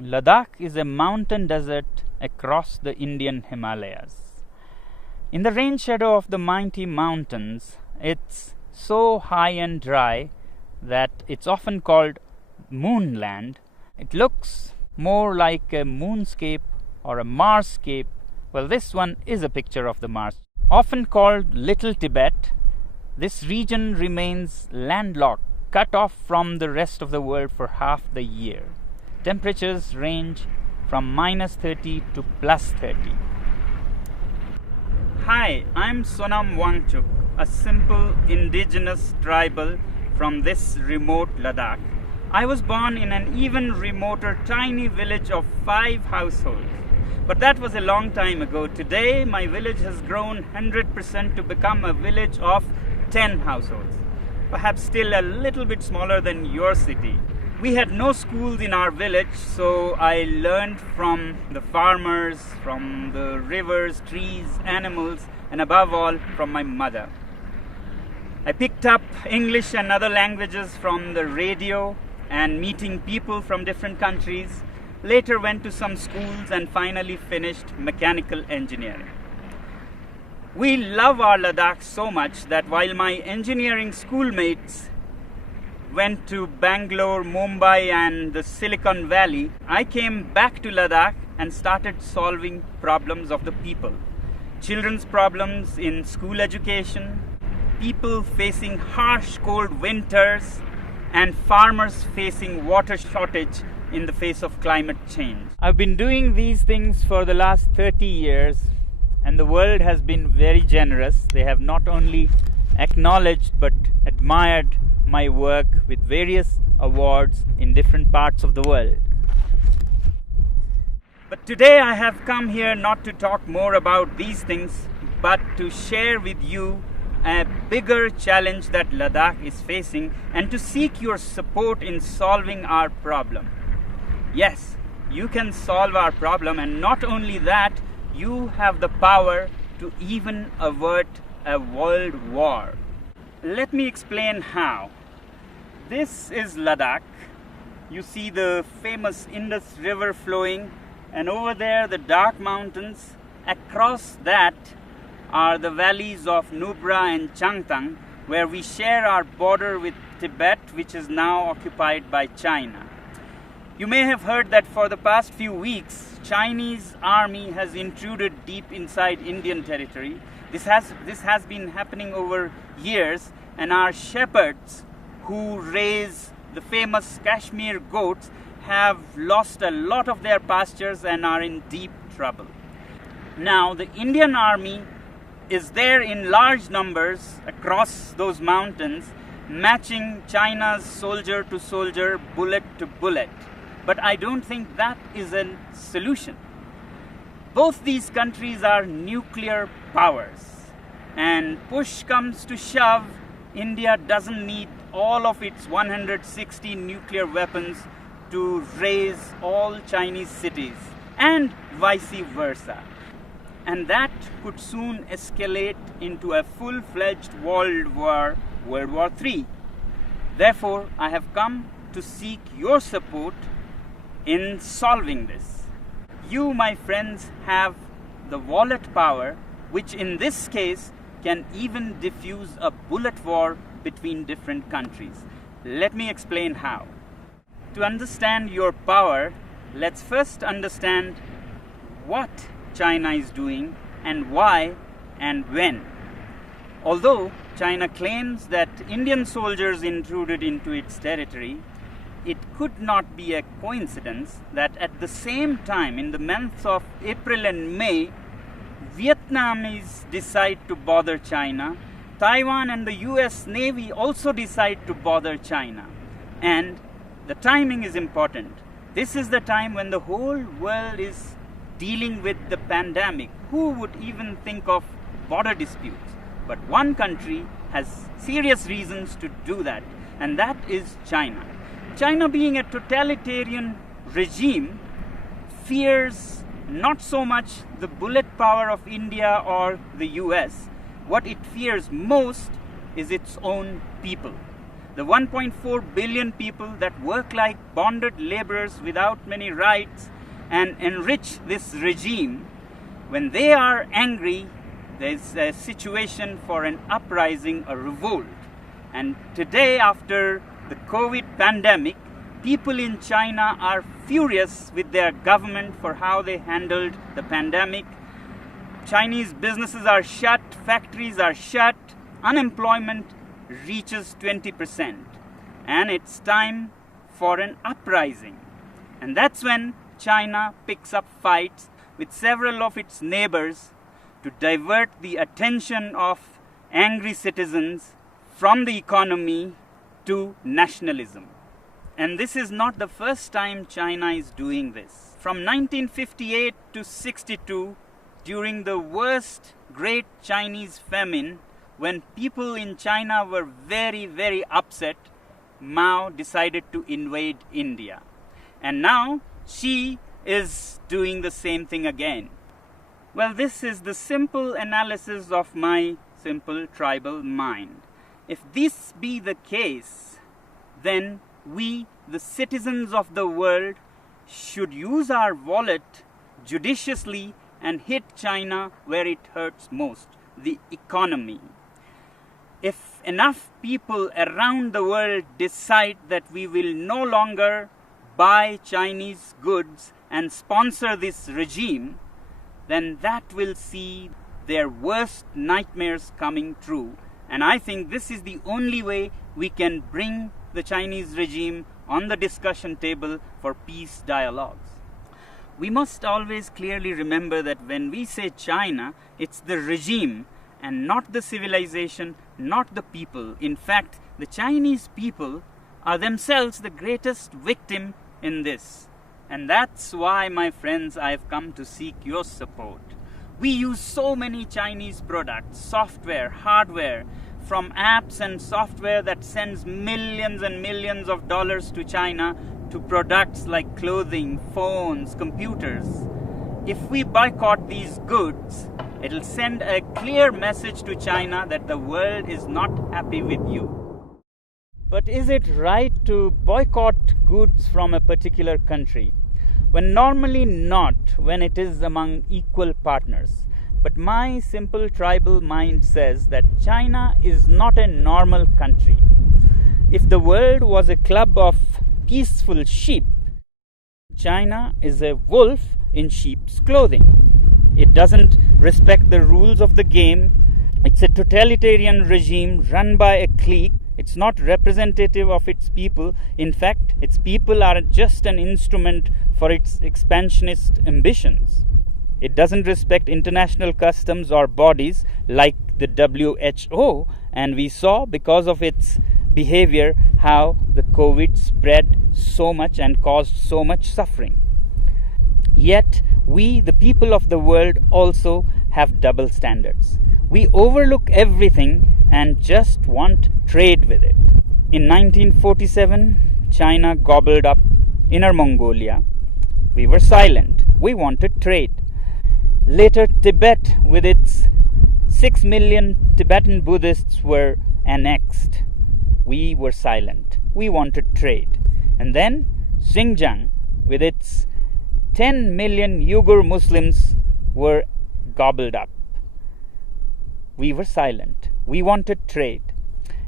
Ladakh is a mountain desert across the Indian Himalayas. In the rain shadow of the mighty mountains, it's so high and dry that it's often called moonland. It looks more like a moonscape or a Marscape. Well, this one is a picture of the Mars. Often called Little Tibet, this region remains landlocked, cut off from the rest of the world for half the year. Temperatures range from -30 to +30. Hi, I'm Sonam Wangchuk, a simple indigenous tribal from this remote Ladakh. I was born in an even remoter tiny village of 5 households. But that was a long time ago. Today, my village has grown 100% to become a village of 10 households. Perhaps still a little bit smaller than your city. We had no schools in our village, so I learned from the farmers, from the rivers, trees, animals, and above all, from my mother. I picked up English and other languages from the radio and meeting people from different countries. Later went to some schools and finally finished mechanical engineering. We love our Ladakh so much that while my engineering schoolmates went to Bangalore, Mumbai and the Silicon Valley, I came back to Ladakh and started solving problems of the people. Children's problems in school education, people facing harsh cold winters, and farmers facing water shortage in the face of climate change. I've been doing these things for the last 30 years and the world has been very generous. They have not only acknowledged but admired my work with various awards in different parts of the world. But today I have come here not to talk more about these things but to share with you a bigger challenge that Ladakh is facing and to seek your support in solving our problem. Yes, you can solve our problem, and not only that, you have the power to even avert a world war. Let me explain how. This is Ladakh. You see the famous Indus River flowing, and over there the dark mountains. Across that are the valleys of Nubra and Changtang, where we share our border with Tibet, which is now occupied by China. You may have heard that for the past few weeks, Chinese army has intruded deep inside Indian territory. This has been happening over years, and our shepherds who raise the famous Kashmir goats have lost a lot of their pastures and are in deep trouble. Now, the Indian army is there in large numbers across those mountains, matching China's soldier to soldier, bullet to bullet. But I don't think that is a solution. Both these countries are nuclear powers. And push comes to shove, India doesn't need all of its 160 nuclear weapons to raise all Chinese cities, and vice versa. And that could soon escalate into a full-fledged world war, World War III. Therefore, I have come to seek your support in solving this. You, my friends, have the wallet power, which in this case can even diffuse a bullet war between different countries. Let me explain how. To understand your power, let's first understand what China is doing and why and when. Although China claims that Indian soldiers intruded into its territory, it could not be a coincidence that at the same time, in the months of April and May, Vietnamese decide to bother China. Taiwan and the US Navy also decide to bother China. And the timing is important. This is the time when the whole world is dealing with the pandemic. Who would even think of border disputes? But one country has serious reasons to do that, and that is China. China, being a totalitarian regime, fears not so much the bullet power of India or the US. What it fears most is its own people. the 1.4 billion people that work like bonded laborers without many rights and enrich this regime, when they are angry, there's a situation for an uprising, a revolt. And today, after the COVID pandemic, people in China are furious with their government for how they handled the pandemic. Chinese businesses are shut, factories are shut, unemployment reaches 20%. And it's time for an uprising. And that's when China picks up fights with several of its neighbors to divert the attention of angry citizens from the economy to nationalism. And this is not the first time China is doing this. From 1958 to 62, during the worst Great Chinese Famine, when people in China were very, very upset, Mao decided to invade India. And now Xi is doing the same thing again. Well, this is the simple analysis of my simple tribal mind. If this be the case, then we, the citizens of the world, should use our wallet judiciously and hit China where it hurts most, the economy. If enough people around the world decide that we will no longer buy Chinese goods and sponsor this regime, then that will see their worst nightmares coming true. And I think this is the only way we can bring the Chinese regime on the discussion table for peace dialogues. We must always clearly remember that when we say China, it's the regime and not the civilization, not the people. In fact, the Chinese people are themselves the greatest victim in this. And that's why, my friends, I've come to seek your support. We use so many Chinese products, software, hardware, from apps and software that sends millions and millions of dollars to China to products like clothing, phones, computers. If we boycott these goods, it'll send a clear message to China that the world is not happy with you. But is it right to boycott goods from a particular country? When normally not, when it is among equal partners. But my simple tribal mind says that China is not a normal country. If the world was a club of peaceful sheep, China is a wolf in sheep's clothing. It doesn't respect the rules of the game. It's a totalitarian regime run by a clique. It's not representative of its people. In fact, its people are just an instrument for its expansionist ambitions. It doesn't respect international customs or bodies like the WHO, and we saw because of its behavior how the COVID spread so much and caused so much suffering. Yet, we, the people of the world, also have double standards. We overlook everything and just want trade with it. In 1947, China gobbled up Inner Mongolia. We were silent. We wanted trade. Later, Tibet, with its 6 million Tibetan Buddhists, were annexed. We were silent. We wanted trade. And then Xinjiang, with its 10 million Uyghur Muslims, were gobbled up. We were silent. We wanted trade.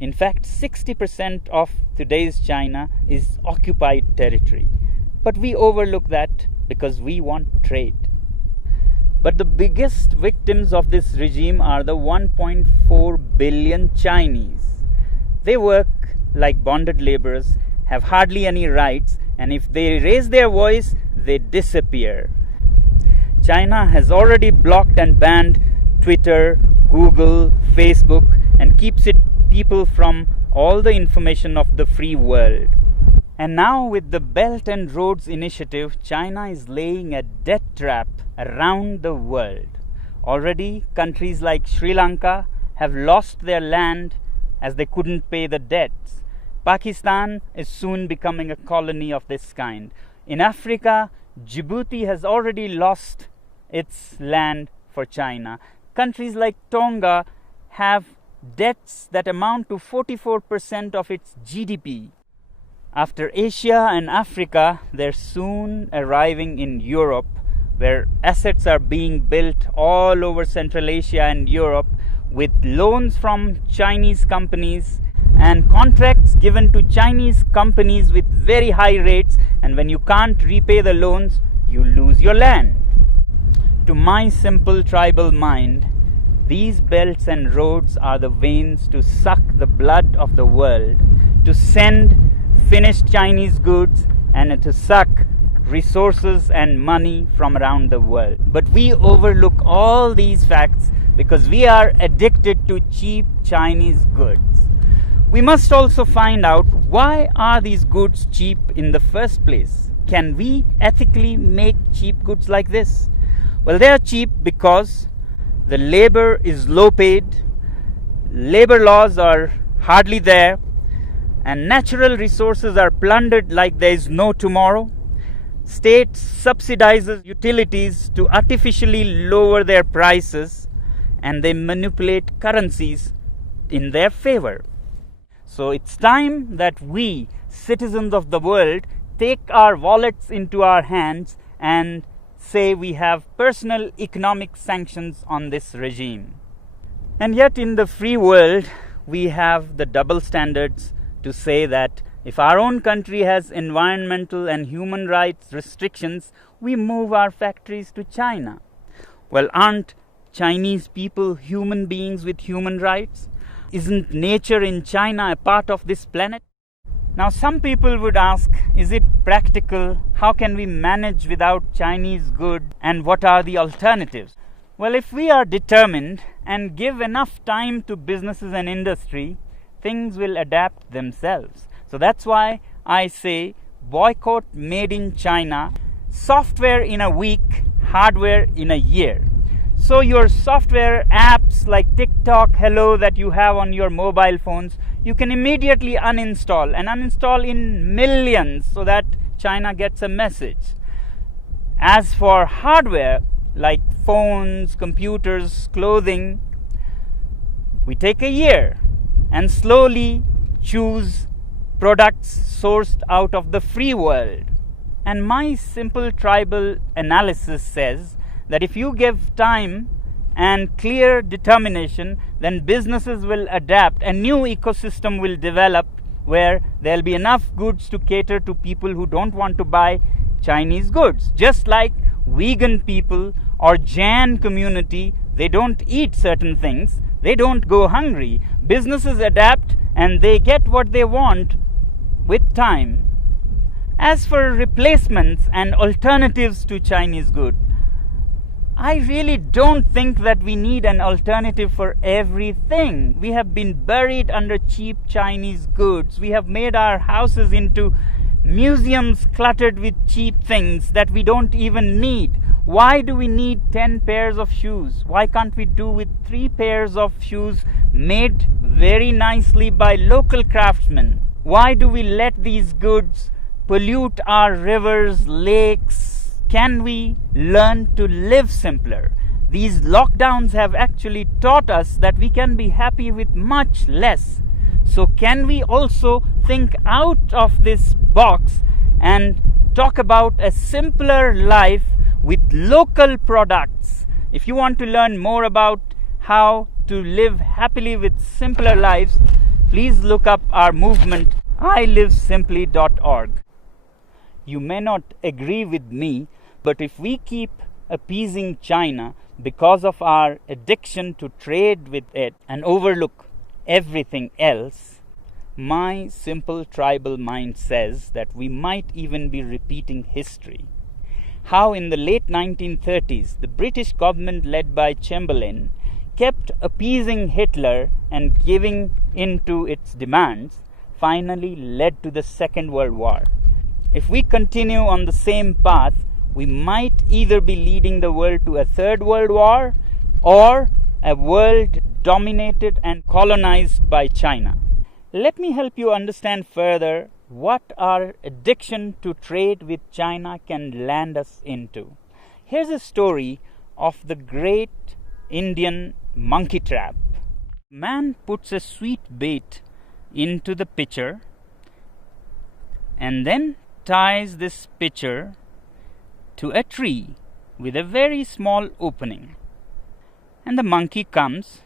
In fact, 60% of today's China is occupied territory. But we overlook that because we want trade. But the biggest victims of this regime are the 1.4 billion Chinese. They work like bonded laborers, have hardly any rights, and if they raise their voice, they disappear. China has already blocked and banned Twitter, Google, Facebook, and keeps its people from all the information of the free world. And now with the Belt and Roads Initiative, China is laying a debt trap around the world. Already, countries like Sri Lanka have lost their land as they couldn't pay the debts. Pakistan is soon becoming a colony of this kind. In Africa, Djibouti has already lost its land for China. Countries like Tonga have debts that amount to 44% of its GDP. After Asia and Africa, they're soon arriving in Europe, where assets are being built all over Central Asia and Europe with loans from Chinese companies and contracts given to Chinese companies with very high rates, and when you can't repay the loans, you lose your land. To my simple tribal mind, these belts and roads are the veins to suck the blood of the world, to send finished Chinese goods and to suck resources and money from around the world. But we overlook all these facts because we are addicted to cheap Chinese goods. We must also find out, why are these goods cheap in the first place? Can we ethically make cheap goods like this? Well, they are cheap because the labor is low paid, labor laws are hardly there, and natural resources are plundered like there is no tomorrow. State subsidizes utilities to artificially lower their prices, and they manipulate currencies in their favor. So it's time that we, citizens of the world, take our wallets into our hands and say we have personal economic sanctions on this regime. And yet in the free world, we have the double standards to say that if our own country has environmental and human rights restrictions, we move our factories to China. Well, aren't Chinese people human beings with human rights? Isn't nature in China a part of this planet? Now, some people would ask, is it practical? How can we manage without Chinese goods? And what are the alternatives? Well, if we are determined and give enough time to businesses and industry, things will adapt themselves. So that's why I say boycott made in China, software in a week, hardware in a year. So your software apps like TikTok, Hello that you have on your mobile phones, you can immediately uninstall and uninstall in millions so that China gets a message. As for hardware like phones, computers, clothing, we take a year and slowly choose products sourced out of the free world. And my simple tribal analysis says that if you give time and clear determination, then businesses will adapt. A new ecosystem will develop where there'll be enough goods to cater to people who don't want to buy Chinese goods. Just like vegan people or Jain community, they don't eat certain things, they don't go hungry. Businesses adapt and they get what they want with time. As for replacements and alternatives to Chinese goods, I really don't think that we need an alternative for everything. We have been buried under cheap Chinese goods. We have made our houses into museums cluttered with cheap things that we don't even need. Why do we need 10 pairs of shoes? Why can't we do with 3 pairs of shoes made very nicely by local craftsmen? Why do we let these goods pollute our rivers, lakes? Can we learn to live simpler? These lockdowns have actually taught us that we can be happy with much less. So can we also think out of this box and talk about a simpler life with local products? If you want to learn more about how to live happily with simpler lives, please look up our movement, ilivesimply.org. You may not agree with me, but if we keep appeasing China because of our addiction to trade with it and overlook everything else, my simple tribal mind says that we might even be repeating history. How in the late 1930s, the British government led by Chamberlain kept appeasing Hitler and giving in to its demands, finally led to the Second World War. If we continue on the same path, we might either be leading the world to a third world war or a world dominated and colonized by China. Let me help you understand further what our addiction to trade with China can land us into. Here's a story of the great Indian monkey trap. Man puts a sweet bait into the pitcher and then ties this pitcher to a tree with a very small opening. And the monkey comes,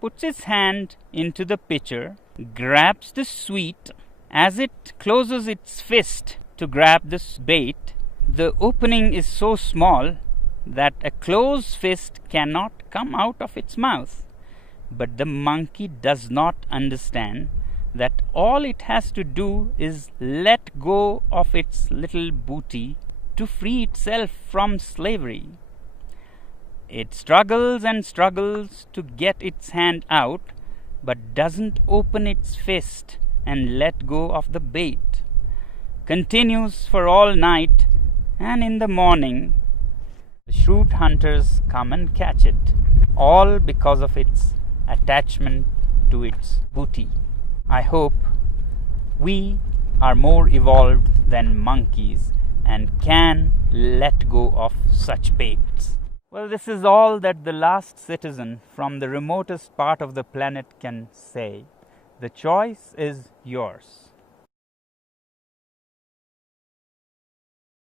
puts its hand into the pitcher, grabs the sweet. As it closes its fist to grab this bait, the opening is so small that a closed fist cannot come out of its mouth. But the monkey does not understand that all it has to do is let go of its little booty to free itself from slavery. It struggles and struggles to get its hand out, but doesn't open its fist and let go of the bait. Continues for all night, and in the morning, the shrewd hunters come and catch it, all because of its attachment to its booty. I hope we are more evolved than monkeys and can let go of such baits. Well, this is all that the last citizen from the remotest part of the planet can say. The choice is yours.